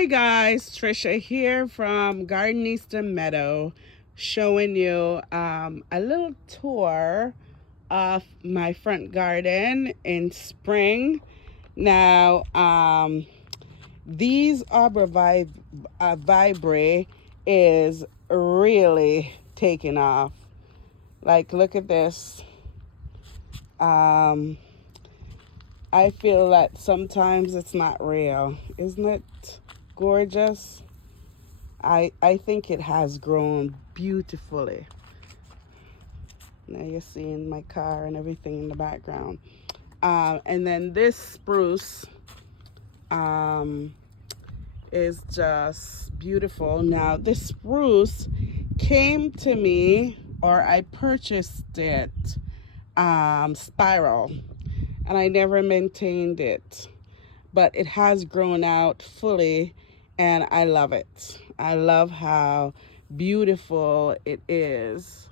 Hi guys, Trisha here from Gardenista Meadow, showing you a little tour of my front garden in spring. Now, these Vibray is really taking off. Like, look at this. Um, I feel that sometimes it's not real. Isn't it gorgeous? I think it has grown beautifully. Now you're seeing my car and everything in the background. And then this spruce is just beautiful. Now this spruce came to me, or I purchased it spiral, and I never maintained it, but it has grown out fully and I love it. I love how beautiful it is,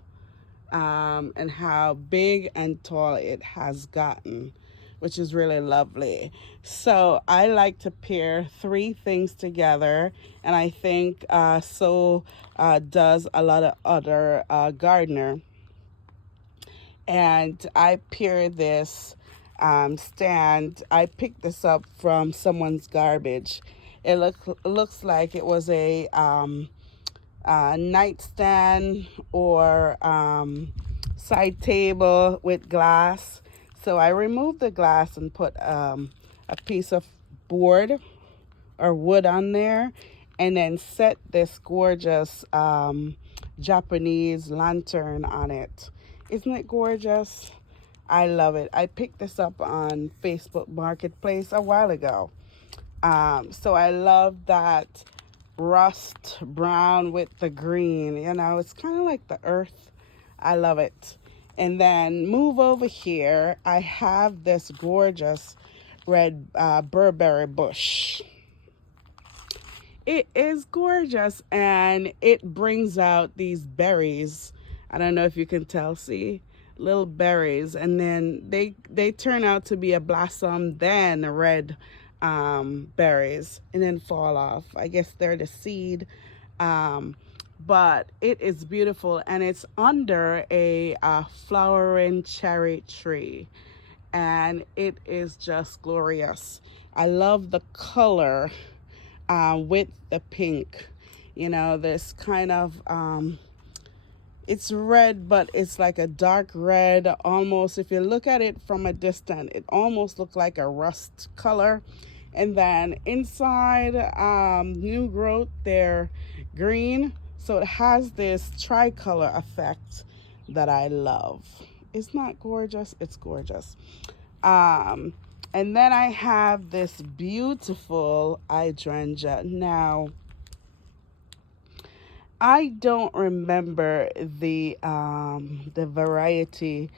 and how big and tall it has gotten, which is really lovely. So I like to pair three things together, and I think so does a lot of other gardener. And I pair this stand. I picked this up from someone's garbage. It looks like it was a nightstand or side table with glass. So I removed the glass and put a piece of board or wood on there, and then set this gorgeous Japanese lantern on it. Isn't it gorgeous? I love it. I picked this up on Facebook Marketplace a while ago. So I love that rust brown with the green. You know, it's kind of like the earth. I love it. And then move over here. I have this gorgeous red Burberry bush. It is gorgeous, and it brings out these berries. I don't know if you can tell, see? Little berries, and then they turn out to be a blossom, then red berries, and then fall off. I guess they're the seed. But it is beautiful, and it's under a flowering cherry tree, and it is just glorious. I love the color with the pink. You know, this kind of it's red, but it's like a dark red almost. If you look at it from a distance, it almost looks like a rust color. And then inside, new growth, they're green, so it has this tricolor effect that I love. It's not gorgeous, it's gorgeous. And then I have this beautiful hydrangea. Now, I don't remember the variety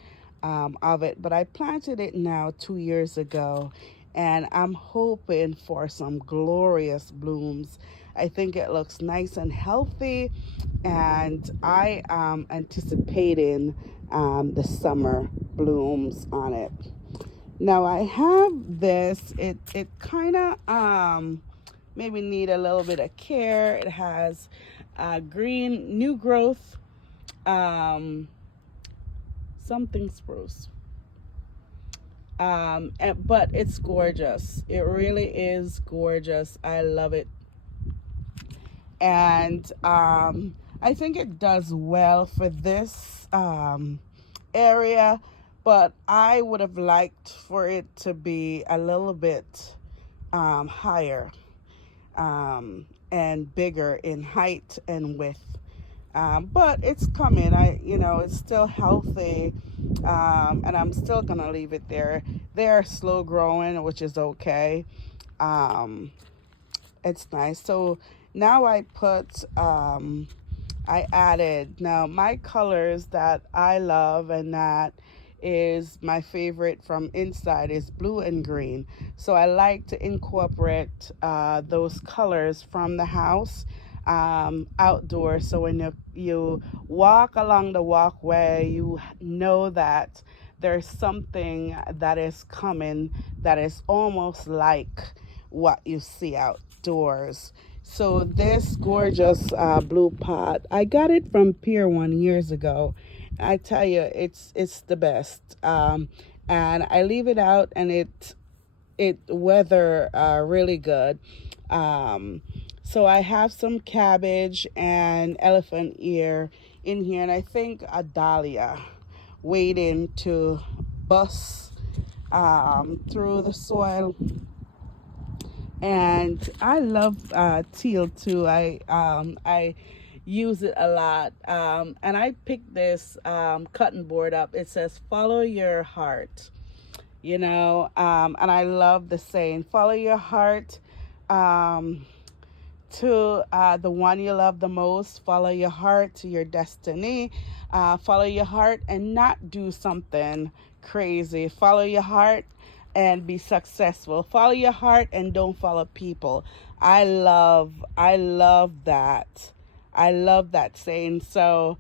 of it, but I planted it now 2 years ago, and I'm hoping for some glorious blooms. I think it looks nice and healthy, and I am anticipating the summer blooms on it. Now I have this. It kind of maybe need a little bit of care. It has green new growth, um, something spruce. But it's gorgeous. It really is gorgeous. I love it, and I think it does well for this area, but I would have liked for it to be a little bit higher and bigger in height and width. But it's coming. It's still healthy, and I'm still gonna leave it there. They're slow growing, which is okay. Um, it's nice. So now I added now my colors that I love, and that is my favorite from inside is blue and green. So I like to incorporate those colors from the house outdoors. So when you walk along the walkway, you know that there's something that is coming that is almost like what you see out outdoors. So this gorgeous blue pot, I got it from Pier 1 years ago. I tell you, it's the best. And I leave it out, and it weather really good. Um, so I have some cabbage and elephant ear in here, and I think a dahlia waiting to bust through the soil. And I love teal too. I use it a lot. And I picked this cutting board up. It says "Follow your heart," and I love the saying, "Follow your heart." Um, to the one you love the most. Follow your heart to your destiny. Follow your heart and not do something crazy. Follow your heart and be successful. Follow your heart and don't follow people. I love that. I love that saying. So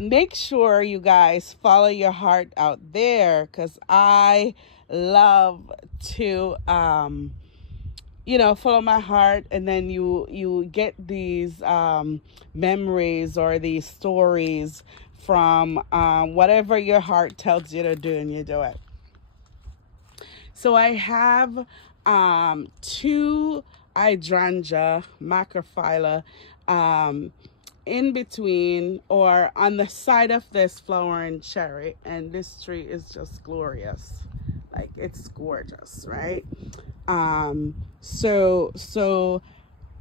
make sure you guys follow your heart out there, because I love to follow my heart, and then you get these memories or these stories from whatever your heart tells you to do, and you do it. So I have two hydrangea macrophylla um, in between or on the side of this flowering cherry, and this tree is just glorious. Like, it's gorgeous, right? So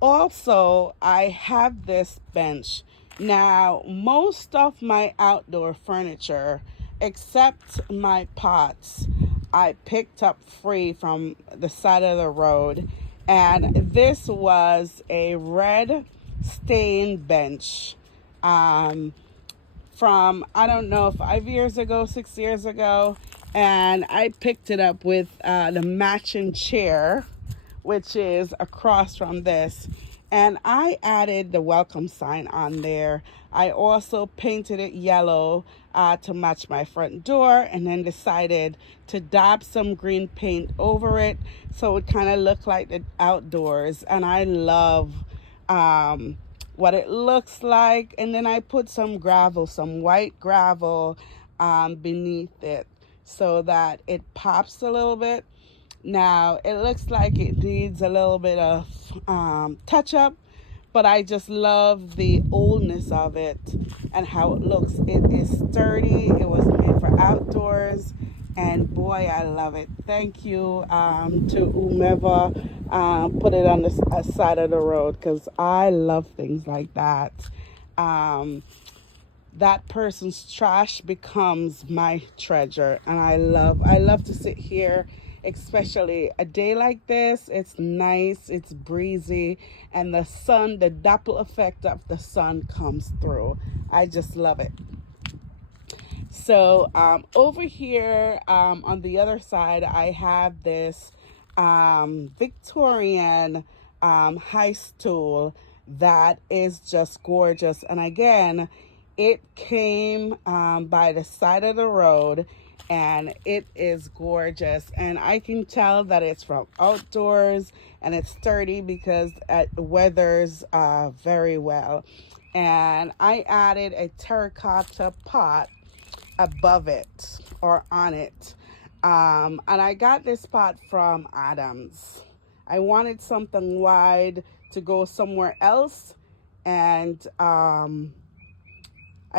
also I have this bench. Now, most of my outdoor furniture, except my pots, I picked up free from the side of the road. And this was a red stained bench. Um, from, I don't know, 5 years ago, 6 years ago. And I picked it up with the matching chair, which is across from this. And I added the welcome sign on there. I also painted it yellow to match my front door, and then decided to dab some green paint over it so it kind of looked like the outdoors. And I love what it looks like. And then I put some gravel, some white gravel beneath it so that it pops a little bit. Now, it looks like it needs a little bit of touch up, but I just love the oldness of it and how it looks. It is sturdy. It was made for outdoors, and boy, I love it. Thank you to whomever put it on the side of the road, because I love things like that. Um, that person's trash becomes my treasure, and I love to sit here, especially a day like this. It's nice, it's breezy, and the dapple effect of the sun comes through. I just love it. So over here on the other side, I have this Victorian high stool that is just gorgeous. And again, it came by the side of the road, and it is gorgeous. And I can tell that it's from outdoors, and it's sturdy because it weathers very well. And I added a terracotta pot above it or on it. And I got this pot from Adams. I wanted something wide to go somewhere else, and I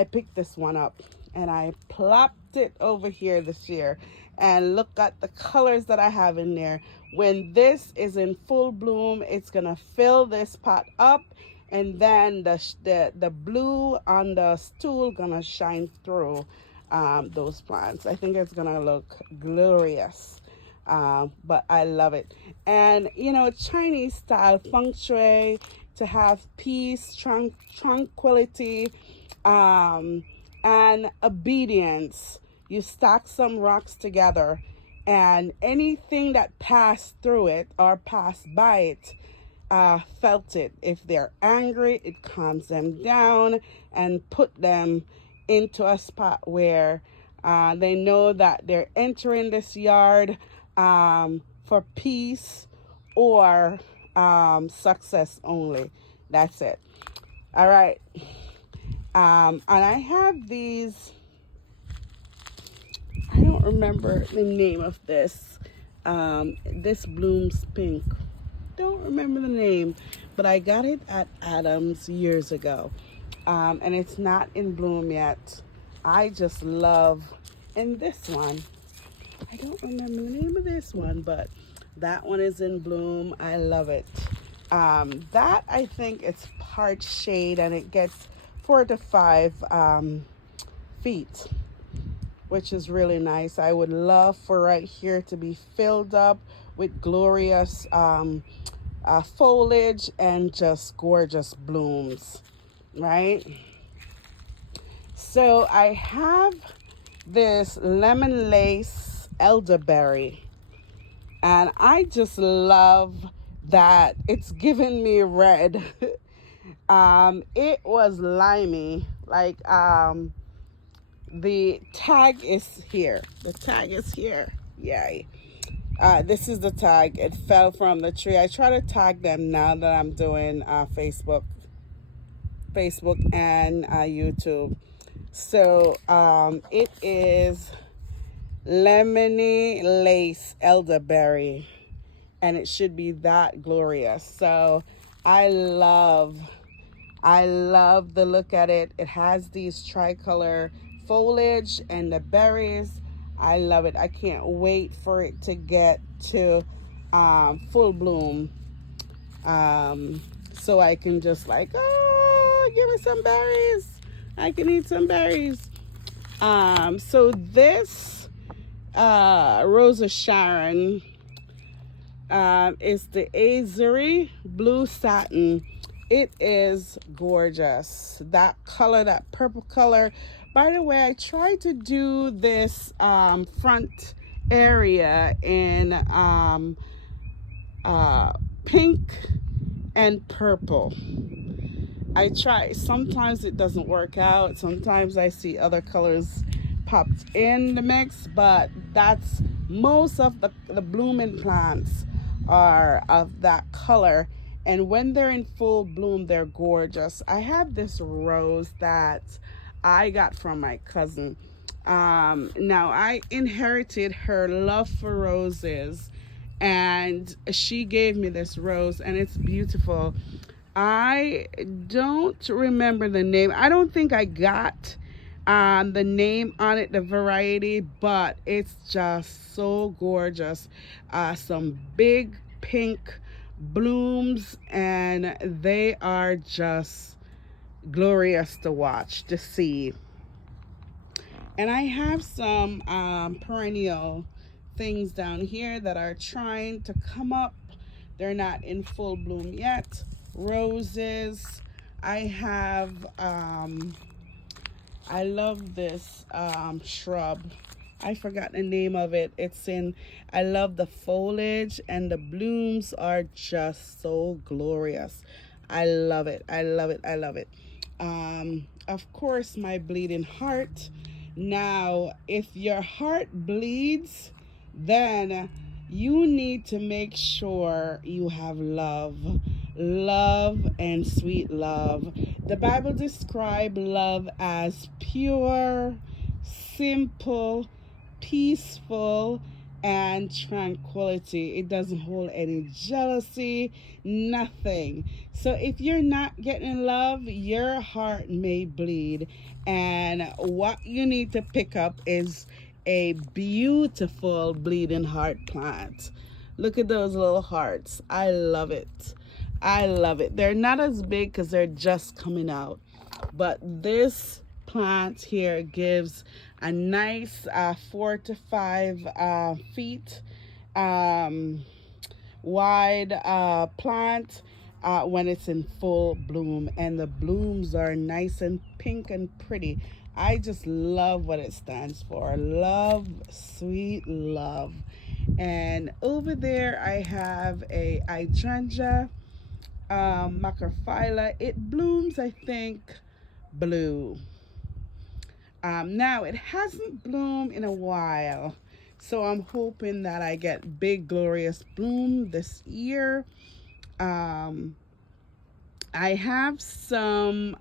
picked this one up and I plopped it over here this year. And look at the colors that I have in there. When this is in full bloom, it's gonna fill this pot up, and then the blue on the stool gonna shine through those plants. I think it's gonna look glorious. But I love it. And Chinese style feng shui, to have peace, tranquility, um, and obedience. You stack some rocks together, and anything that passed through it or passed by it felt it. If they're angry, it calms them down and put them into a spot where they know that they're entering this yard for peace or success only. That's it. All right. And I have these, I don't remember the name of this. This blooms pink. Don't remember the name, but I got it at Adams years ago. And it's not in bloom yet. I just love, and this one, I don't remember the name of this one, but that one is in bloom. I love it. That I think it's part shade and it gets 4 to 5 feet, which is really nice. I would love for right here to be filled up with glorious foliage and just gorgeous blooms, right? So I have this lemon lace elderberry, and I just love that it's giving me red. It was limey, like the tag is here. The tag is here. Yay. This is the tag. It fell from the tree. I try to tag them now that I'm doing Facebook and YouTube. So it is lemony lace elderberry, and it should be that glorious. So I love the look at it. It has these tricolor foliage and the berries. I love it. I can't wait for it to get to full bloom, so I can just like, oh, give me some berries. I can eat some berries. So this Rose of Sharon is the Azuri Blue Satin. It is gorgeous. That color, that purple color. By the way, I tried to do this front area in pink and purple. I try. Sometimes it doesn't work out. Sometimes I see other colors popped in the mix, but that's most of the blooming plants are of that color. And when they're in full bloom, they're gorgeous. I have this rose that I got from my cousin. Now I inherited her love for roses, and she gave me this rose, and it's beautiful. I don't remember the name. I don't think I got the name on it, the variety, but it's just so gorgeous. Some big pink blooms, and they are just glorious to watch, to see. And I have some perennial things down here that are trying to come up. They're not in full bloom yet. Roses. I have, I love this shrub. I forgot the name of it. It's in, I love the foliage, and the blooms are just so glorious. I love it. I love it. I love it. Of course, my bleeding heart. Now, if your heart bleeds, then you need to make sure you have love. Love and sweet love. The Bible describes love as pure, simple, peaceful, and tranquility. It doesn't hold any jealousy, nothing. So if you're not getting love, your heart may bleed. And what you need to pick up is a beautiful bleeding heart plant. Look at those little hearts. I love it. I love it. They're not as big because they're just coming out. But this plant here gives a nice 4 to 5 feet wide plant when it's in full bloom, and the blooms are nice and pink and pretty. I just love what it stands for. Love, sweet love. And over there I have a hydrangea, macrophylla. It blooms, I think, blue. Now it hasn't bloomed in a while, so I'm hoping that I get big glorious bloom this year. Um, I have some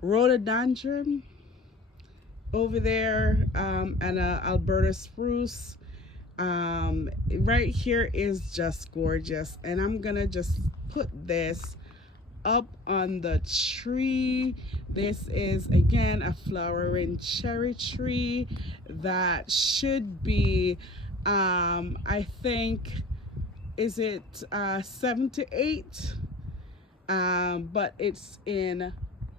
rhododendron over there, and Alberta spruce. Right here is just gorgeous, and I'm gonna just put this up on the tree. This is again a flowering cherry tree that should be, I think, is it 7 to 8? But it's in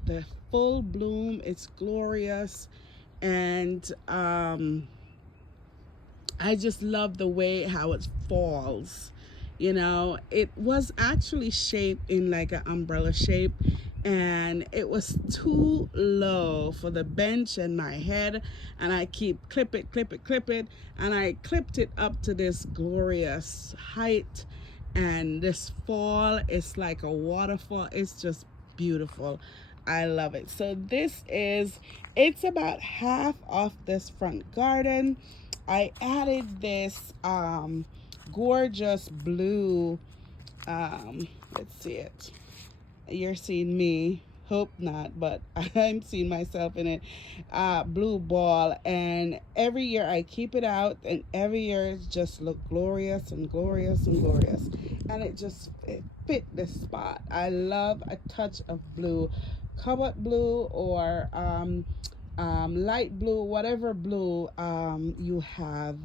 the full bloom. It's glorious, and I just love the way how it falls. It was actually shaped in like an umbrella shape, and it was too low for the bench and my head, and I keep clip it, and I clipped it up to this glorious height, and this fall is like a waterfall. It's just beautiful. I love it. So it's about half of this front garden. I added this gorgeous blue, let's see it. You're seeing me, hope not, but I'm seeing myself in it. Blue ball, and every year I keep it out, and every year it's just look glorious and glorious and glorious, and it fit the spot. I love a touch of blue, cobalt blue, or light blue, whatever blue you have.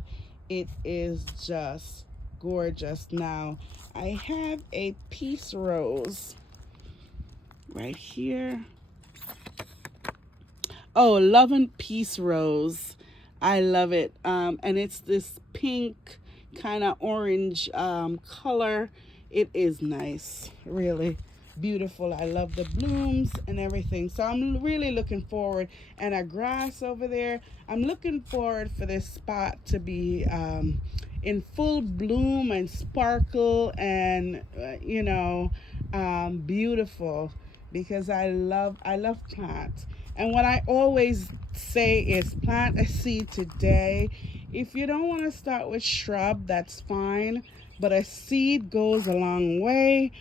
It is just gorgeous. Now I have a peace rose right here. Oh, Love and Peace Rose. I love it. And it's this pink kind of orange color. It is nice, really beautiful. I love the blooms and everything. So I'm really looking forward. And a grass over there. I'm looking forward for this spot to be in full bloom and sparkle and beautiful, because I love plants. And what I always say is plant a seed today. If you don't want to start with shrub, that's fine, but a seed goes a long way.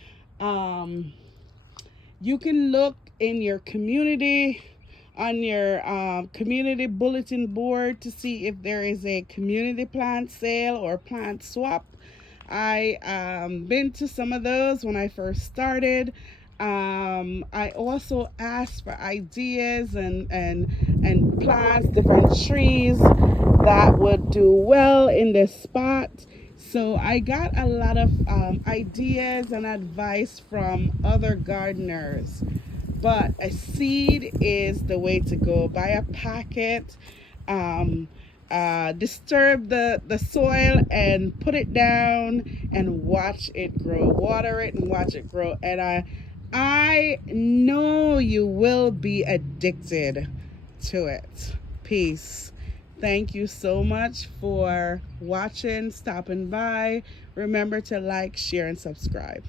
You can look in your community, on your community bulletin board, to see if there is a community plant sale or plant swap. I been to some of those when I first started. I also asked for ideas and plants, different trees that would do well in this spot. So I got a lot of ideas and advice from other gardeners. But a seed is the way to go. Buy a packet, disturb the soil and put it down and watch it grow. Water it and watch it grow. And I know you will be addicted to it. Peace. Thank you so much for watching, stopping by. Remember to like, share, and subscribe.